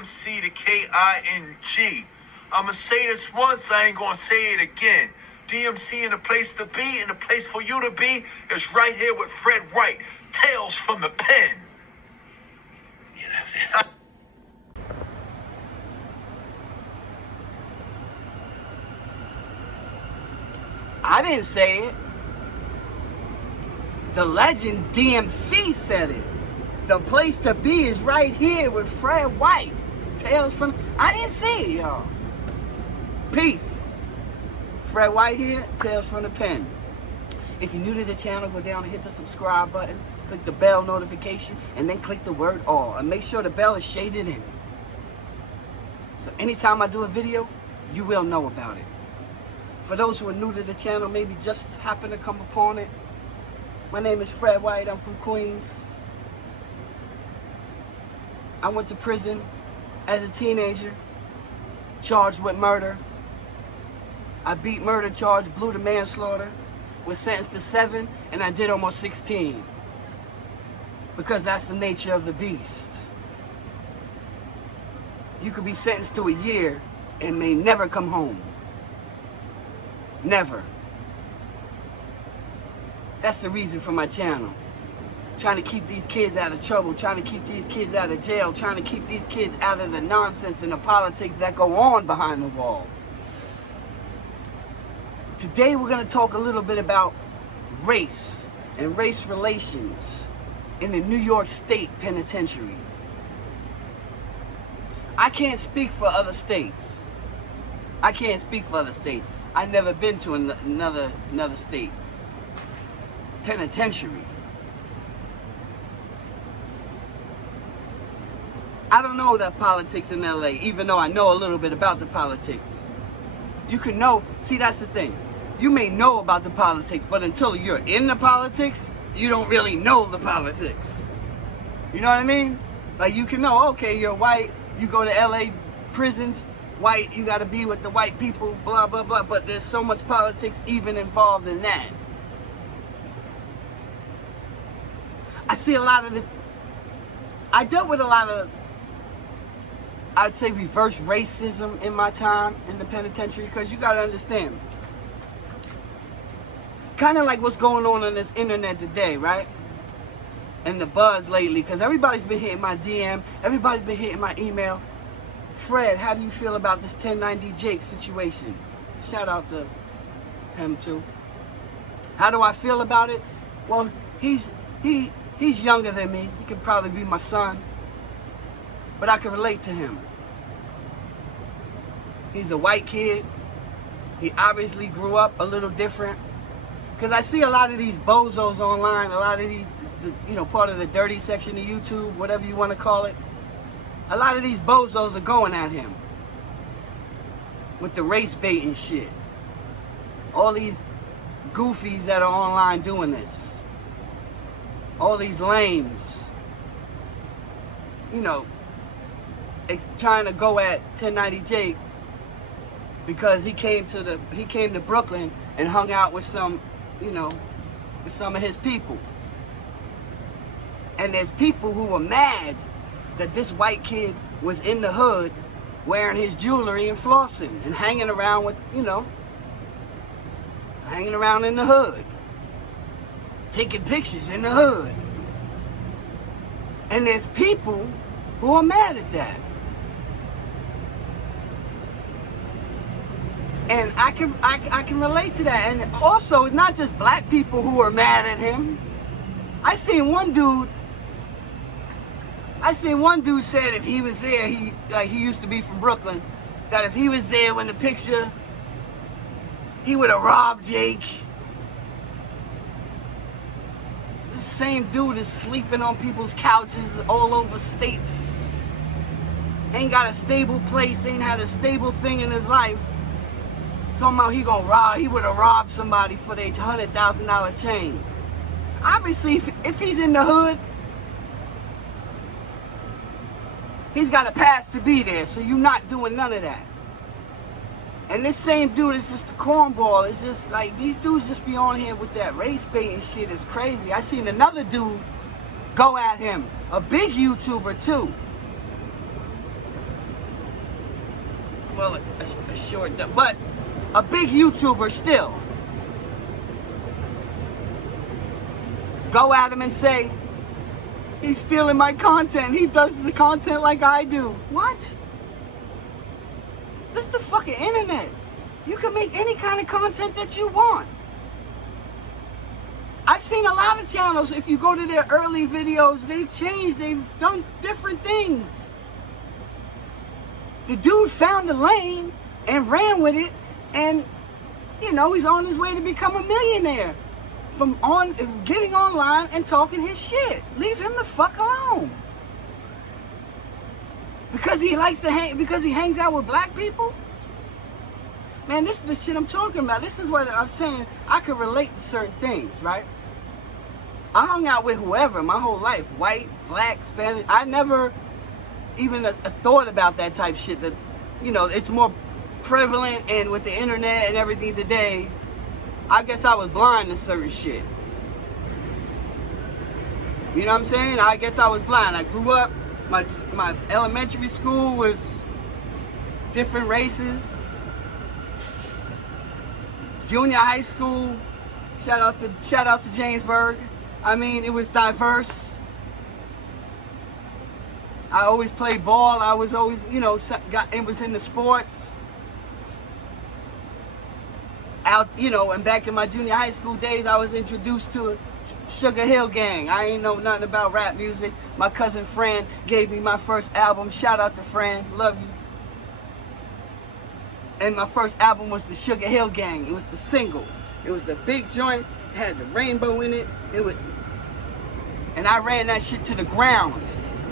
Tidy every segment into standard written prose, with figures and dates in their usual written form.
DMC to KING. I'ma say this once, I ain't gonna say it again. DMC in the place to be, and the place for you to be is right here with Fred White. Tales from the pen. Yeah, that's it. I didn't say it. The legend DMC said it. The place to be is right here with Fred White. Tales from... I didn't say it, y'all. Peace. Fred White here, Tales from the Pen. If you're new to the channel, go down and hit the subscribe button. Click the bell notification, and then click the word all. And make sure the bell is shaded in. So anytime I do a video, you will know about it. For those who are new to the channel, maybe just happen to come upon it, my name is Fred White. I'm from Queens. I went to prison as a teenager, charged with murder. I beat murder charge, blew the manslaughter, was sentenced to 7, and I did almost 16. Because that's the nature of the beast. You could be sentenced to a year and may never come home. Never. That's the reason for my channel. Trying to keep these kids out of trouble, trying to keep these kids out of jail, trying to keep these kids out of the nonsense and the politics that go on behind the wall. Today we're going to talk a little bit about race and race relations in the New York State Penitentiary. I can't speak for other states. I've never been to another state penitentiary. I don't know that politics in LA, even though I know a little bit about the politics. You can know, see, that's the thing. You may know about the politics, but until you're in the politics, you don't really know the politics. You know what I mean? Like, you can know, okay, you're white, you go to LA prisons, white, you gotta be with the white people, blah, blah, blah, but there's so much politics even involved in that. I dealt with a lot of, I'd say, reverse racism in my time in the penitentiary, because you gotta understand, kind of like what's going on this internet today, right? And the buzz lately, because everybody's been hitting my DM, everybody's been hitting my email. Fred, how do you feel about this 1090 Jake situation? Shout out to him too. How do I feel about it? Well, he's younger than me. He could probably be my son, but I can relate to him. He's a white kid. He obviously grew up a little different. Because I see a lot of these bozos online, a lot of these, part of the dirty section of YouTube, whatever you want to call it. A lot of these bozos are going at him with the race bait and shit. All these goofies that are online doing this. All these lames. Trying to go at 1090 Jake because he came to Brooklyn and hung out with some of his people. And there's people who were mad that this white kid was in the hood wearing his jewelry and flossing and hanging around with, hanging around in the hood, taking pictures in the hood. And there's people who are mad at that. And I can relate to that. And also, it's not just black people who are mad at him. I seen one dude said if he was there, he used to be from Brooklyn, that if he was there when the picture, he would have robbed Jake. The same dude is sleeping on people's couches all over states. Ain't got a stable place, ain't had a stable thing in his life. Talking about he would have robbed somebody for their $100,000 chain. Obviously, if he's in the hood, he's got a pass to be there, so you're not doing none of that. And this same dude is just a cornball. It's just like, these dudes just be on here with that race bait and shit. It's crazy. I seen another dude go at him, a big YouTuber too. well, a short, but a big YouTuber still. Go at him and say, he's stealing my content. He does the content like I do. What? This is the fucking internet. You can make any kind of content that you want. I've seen a lot of channels, if you go to their early videos, they've changed, they've done different things. The dude found the lane and ran with it, and, you know, he's on his way to become a millionaire from getting online and talking his shit. Leave him the fuck alone. Because he likes to because he hangs out with black people? Man, this is the shit I'm talking about. This is what I'm saying. I could relate to certain things, right? I hung out with whoever my whole life. White, black, Spanish. I never even thought about that type shit. That, you know, it's more prevalent, and with the internet and everything today, I guess I was blind to certain shit. You know what I'm saying? I guess I was blind. I grew up, my elementary school was different races. Junior high school, shout out to Jamesburg. I mean, it was diverse. I always played ball. I was always, you know, it was in the sports. Out, you know, and back in my junior high school days, I was introduced to Sugar Hill Gang. I ain't know nothing about rap music. My cousin Fran gave me my first album. Shout out to Fran, love you. And my first album was the Sugar Hill Gang. It was the single. It was the big joint. It had the rainbow in it. And I ran that shit to the ground.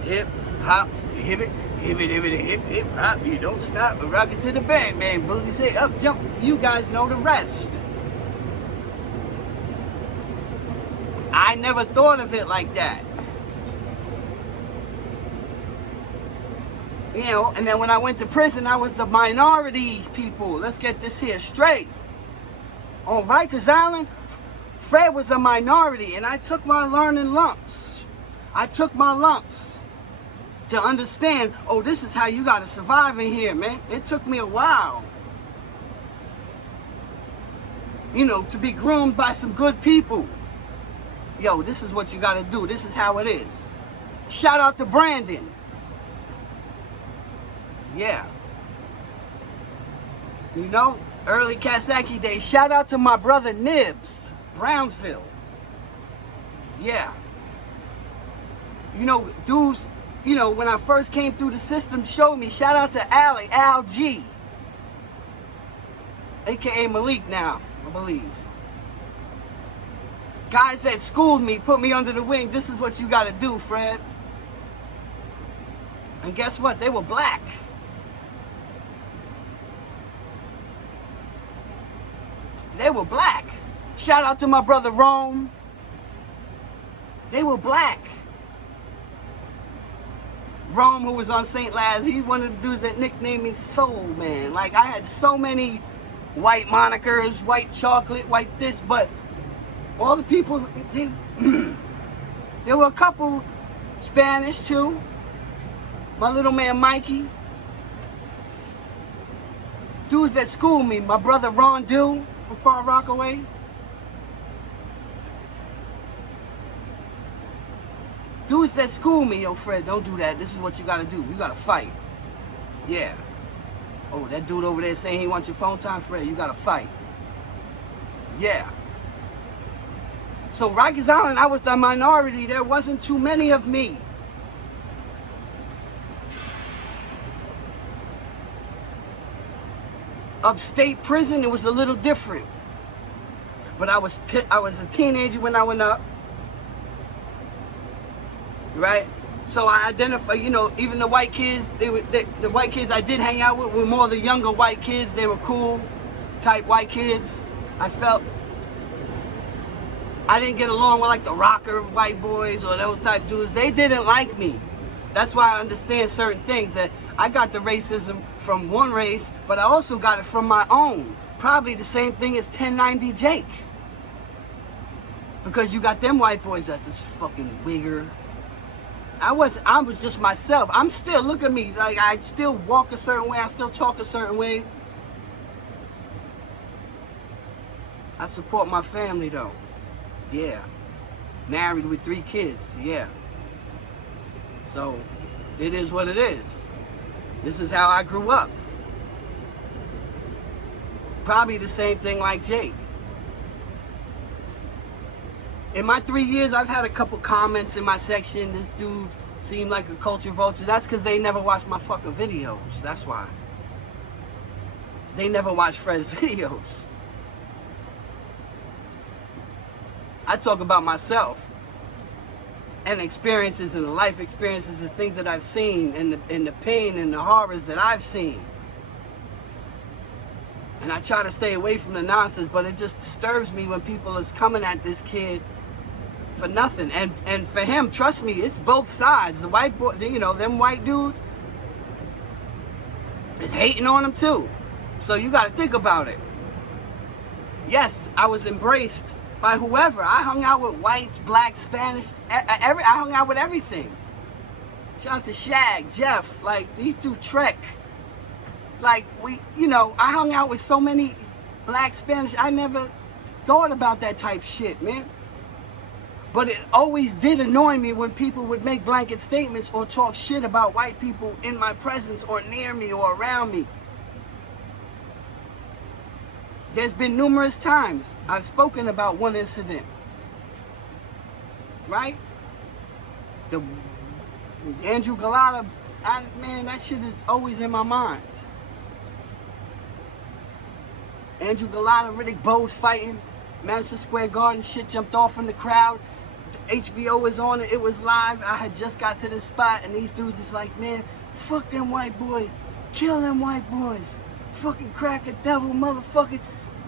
Hip, hop, hip it, hip it, hip it, hip, hip, hop. You don't stop, but rock it to the bang, man. Boogie say up, jump. You guys know the rest. I never thought of it like that. You know, and then when I went to prison, I was the minority people. Let's get this here straight. On Rikers Island, Fred was a minority, and I took my learning lumps. I took my lumps to understand, oh, this is how you got to survive in here, man. It took me a while. You know, to be groomed by some good people. Yo, this is what you got to do. This is how it is. Shout out to Brandon. Yeah. You know, early Kasaki days. Shout out to my brother Nibs, Brownsville. Yeah. You know, dudes, you know, when I first came through the system, showed me. Shout out to Al G. AKA Malik now, I believe. Guys that schooled me, put me under the wing. This is what you got to do, Fred. And guess what? They were black. They were black. Shout out to my brother Rome. They were black. Rome, who was on St. Laz, he's one of the dudes that nicknamed me Soul Man. Like, I had so many white monikers, white chocolate, white this, but all the people, there were a couple Spanish too. My little man Mikey. Dudes that schooled me. My brother Ron Dew from Far Rockaway. Dudes that school me, yo, Fred, don't do that. This is what you gotta do. You gotta fight. Yeah. Oh, that dude over there saying he wants your phone time, Fred, you gotta fight. Yeah. So Rikers Island, I was the minority. There wasn't too many of me. Upstate prison, it was a little different. But I was a teenager when I went up. Right? So I identify, you know, even the white kids, the white kids I did hang out with were more the younger white kids. They were cool type white kids. I felt I didn't get along with like the rocker white boys or those type dudes. They didn't like me. That's why I understand certain things, that I got the racism from one race, but I also got it from my own. Probably the same thing as 1090 Jake. Because you got them white boys that's this fucking wigger. I was just myself. I'm still, look at me, like I still walk a certain way, I still talk a certain way. I support my family though. Yeah. Married with 3 kids, yeah. So, it is what it is. This is how I grew up. Probably the same thing like Jake. In my 3 years, I've had a couple comments in my section. This dude seemed like a culture vulture. That's because they never watched my fucking videos. That's why. They never watched Fred's videos. I talk about myself and experiences and the life experiences and things that I've seen and the pain and the horrors that I've seen. And I try to stay away from the nonsense, but it just disturbs me when people is coming at this kid for nothing. And for him, trust me, it's both sides. The white boy, you know, them white dudes is hating on him too. So you got to think about it. Yes, I was embraced by whoever. I hung out with whites, blacks, Spanish, I hung out with everything. Shout out to Shag, Jeff, like these two Trek. Like I hung out with so many black, Spanish, I never thought about that type shit, man. But it always did annoy me when people would make blanket statements or talk shit about white people in my presence or near me or around me. There's been numerous times I've spoken about one incident, right? The Andrew Galata, man, that shit is always in my mind. Andrew Galata, Riddick Bowe's fighting, Madison Square Garden, shit jumped off from the crowd. HBO was on it, it was live. I had just got to this spot and these dudes is like, man, fuck them white boys, kill them white boys, fucking crack a devil, motherfucker.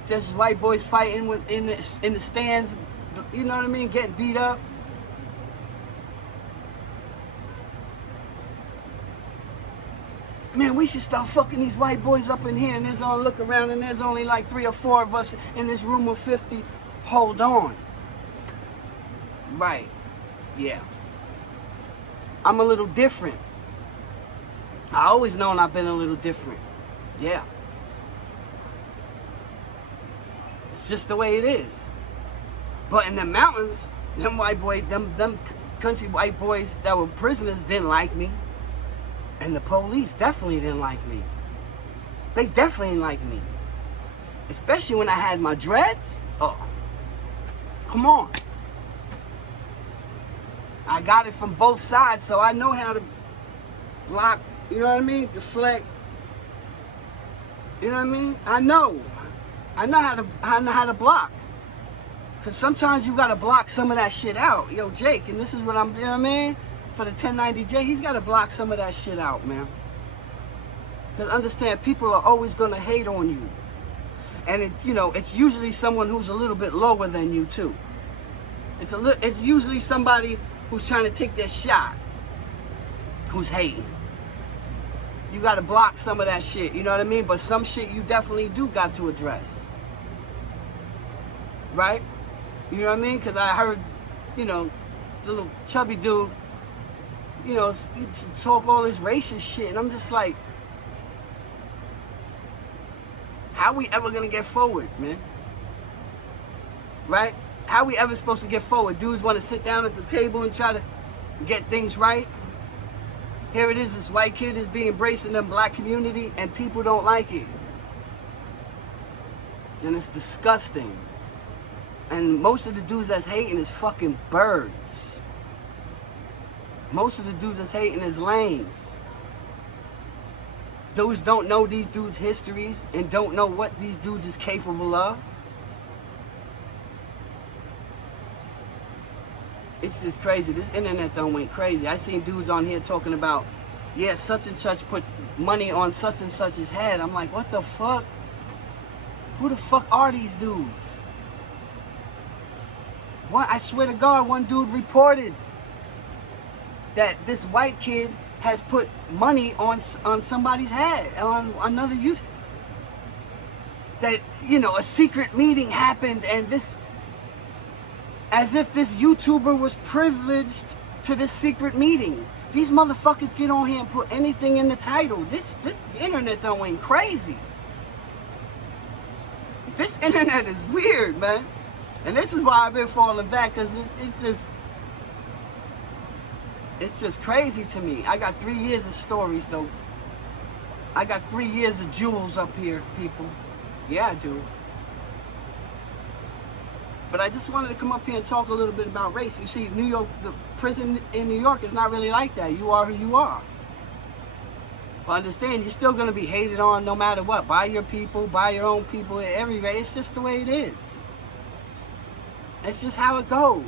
There's white boys fighting in the stands, you know what I mean, getting beat up. Man, we should start fucking these white boys up in here, and there's only, look around and there's only like 3 or 4 of us in this room of 50. Hold on. Right. Yeah. I'm a little different. I always known I've been a little different. Yeah. It's just the way it is. But in the mountains, them white boys, them country white boys that were prisoners didn't like me. And the police definitely didn't like me. They definitely didn't like me. Especially when I had my dreads. Oh, come on. I got it from both sides, so I know how to block, you know what I mean? Deflect. You know what I mean? I know how to block. Cause sometimes you gotta block some of that shit out. Yo, Jake, and this is what I'm, you know what I mean? For the 1090J, he's got to block some of that shit out, man. Because understand, people are always going to hate on you. And, it's usually someone who's a little bit lower than you, too. It's usually somebody who's trying to take their shot, who's hating. You got to block some of that shit, you know what I mean? But some shit you definitely do got to address. Right? You know what I mean? Because I heard, the little chubby dude, talk all this racist shit, and I'm just like, how we ever gonna get forward, man? Right? How we ever supposed to get forward? Dudes want to sit down at the table and try to get things right. Here it is, this white kid is being embraced in the black community, and people don't like it. And it's disgusting. And most of the dudes that's hating is fucking birds. Most of the dudes that's hating is lames. Dudes don't know these dudes' histories and don't know what these dudes is capable of. It's just crazy. This internet done went crazy. I seen dudes on here talking about, yeah, such and such puts money on such and such's head. I'm like, what the fuck? Who the fuck are these dudes? I swear to God, one dude reported that this white kid has put money on somebody's head, on another youth. That, a secret meeting happened, and this, as if this YouTuber was privileged to this secret meeting. These motherfuckers get on here and put anything in the title. This internet done went crazy. This internet is weird, man. And this is why I've been falling back, because it's just crazy to me. I got 3 years of stories, though. I got 3 years of jewels up here, people. Yeah, I do. But I just wanted to come up here and talk a little bit about race. You see, New York, the prison in New York is not really like that. You are who you are. But understand, you're still going to be hated on no matter what. By your people, by your own people, every race. It's just the way it is. It's just how it goes.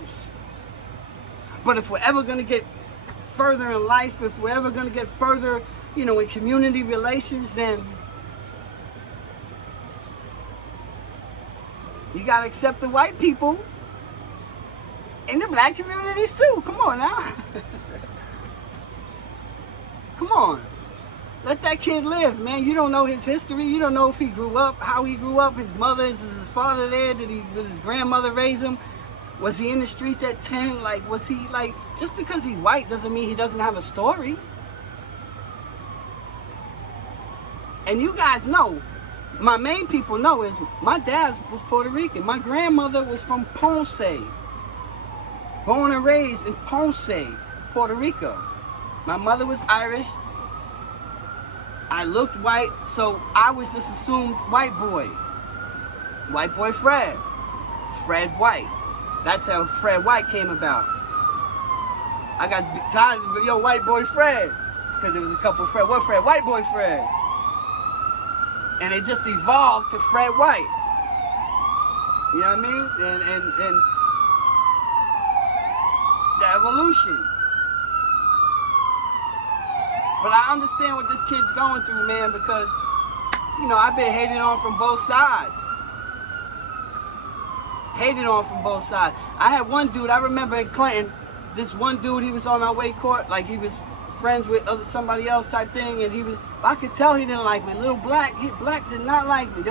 But if we're ever going to get further in life, if we're ever going to get further, you know, in community relations, then you gotta accept the white people in the black communities too. Come on now. Come on. Let that kid live, man. You don't know his history. You don't know if he grew up, how he grew up, his mother, is his father there? Did his grandmother raise him? Was he in the streets at 10? Like, was he like, just because he's white doesn't mean he doesn't have a story. And you guys know, my main people know, is my dad was Puerto Rican. My grandmother was from Ponce. Born and raised in Ponce, Puerto Rico. My mother was Irish. I looked white, so I was just assumed white boy. White boy Fred. Fred White. That's how Fred White came about. I got tired of, yo, white boy Fred. Because there was a couple of Fred. What Fred? White boy Fred. And it just evolved to Fred White. You know what I mean? And the evolution. But I understand what this kid's going through, man, because, you know, I've been hated on from both sides. Hated on from both sides. I had one dude, I remember in Clinton, this one dude, he was on our way court, like he was friends with somebody else type thing, and I could tell he didn't like me. Little black, black did not like me.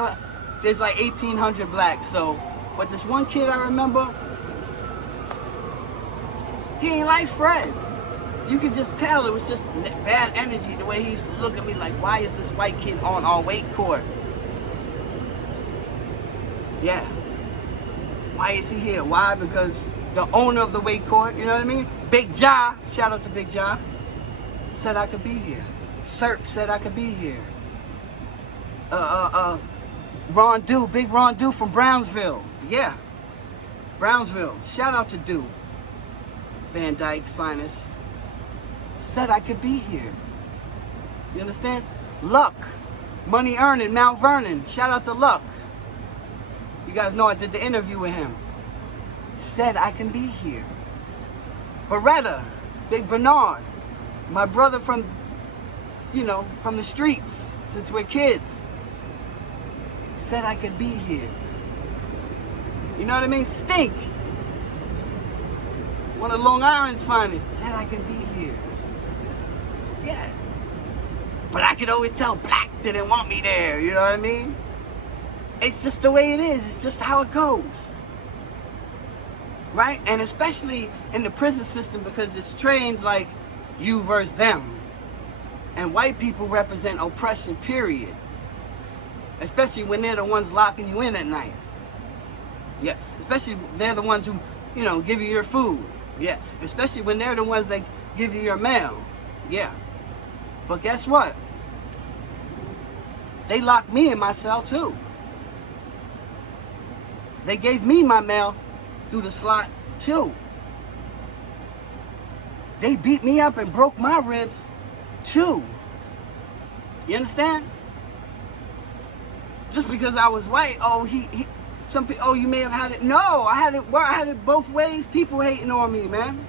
There's like 1,800 blacks, so, but this one kid I remember, he ain't like Fred. You could just tell it was just bad energy, the way he used to look at me like, why is this white kid on our weight court? Yeah. Why is he here? Why? Because the owner of the weight court, you know what I mean? Big Ja, shout out to Big Ja, said I could be here. Cirque said I could be here. Ron Dew, Big Ron Dew from Brownsville. Yeah. Brownsville. Shout out to Dew. Van Dyke's finest. Said I could be here. You understand? Luck. Money earning, Mount Vernon. Shout out to Luck. You guys know I did the interview with him. Said I can be here. Beretta. Big Bernard. My brother from, you know, from the streets since we're kids. Said I could be here. You know what I mean? Stink. One of Long Island's finest. Said I can be here. Yeah. But I could always tell black didn't want me there. You know what I mean? It's just the way it is. It's just how it goes. Right? And especially in the prison system, because it's trained like you versus them. And white people represent oppression, period. Especially when they're the ones locking you in at night. Yeah. Especially they're the ones who, you know, give you your food. Yeah. Especially when they're the ones that give you your mail. Yeah. But guess what? They locked me in my cell too. They gave me my mail through the slot too. They beat me up and broke my ribs too. You understand? Just because I was white, oh, some people, oh, you may have had it. No, I had it both ways. People hating on me, man.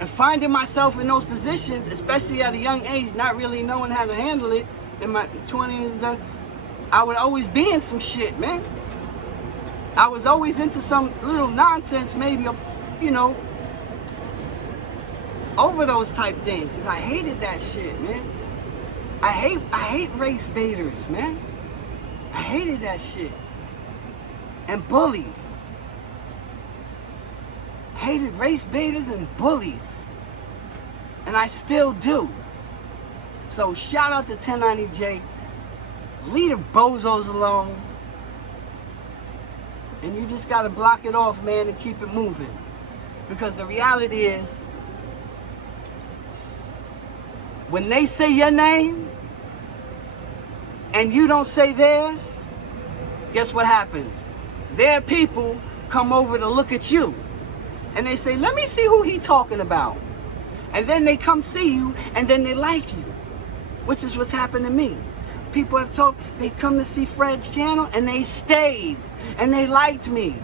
And finding myself in those positions, especially at a young age, not really knowing how to handle it, in my 20s, I would always be in some shit, man. I was always into some little nonsense, maybe, you know, overdose type things, because I hated that shit, man. I hate race baiters, man. I hated that shit. And bullies. hated race baiters and bullies. And I still do. So shout out to 1090J. Leave the bozos alone. And you just gotta block it off, man, and keep it moving. Because the reality is, when they say your name and you don't say theirs, guess what happens? Their people come over to look at you. And they say, let me see who he talking about. And then they come see you, and then they like you. Which is what's happened to me. People have talked, they come to see Fred's channel, and they stayed. And they liked me.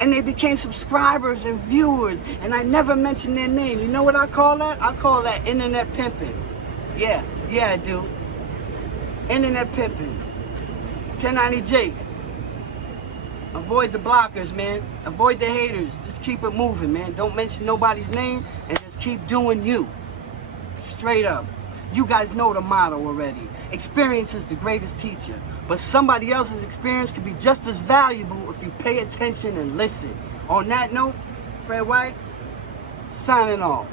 And they became subscribers and viewers. And I never mentioned their name. You know what I call that? I call that internet pimping. Yeah, I do. Internet pimping. 1090J. Avoid the blockers, man. Avoid the haters. Just keep it moving, man. Don't mention nobody's name and just keep doing you. Straight up. You guys know the motto already. Experience is the greatest teacher. But somebody else's experience could be just as valuable if you pay attention and listen. On that note, Fred White, signing off.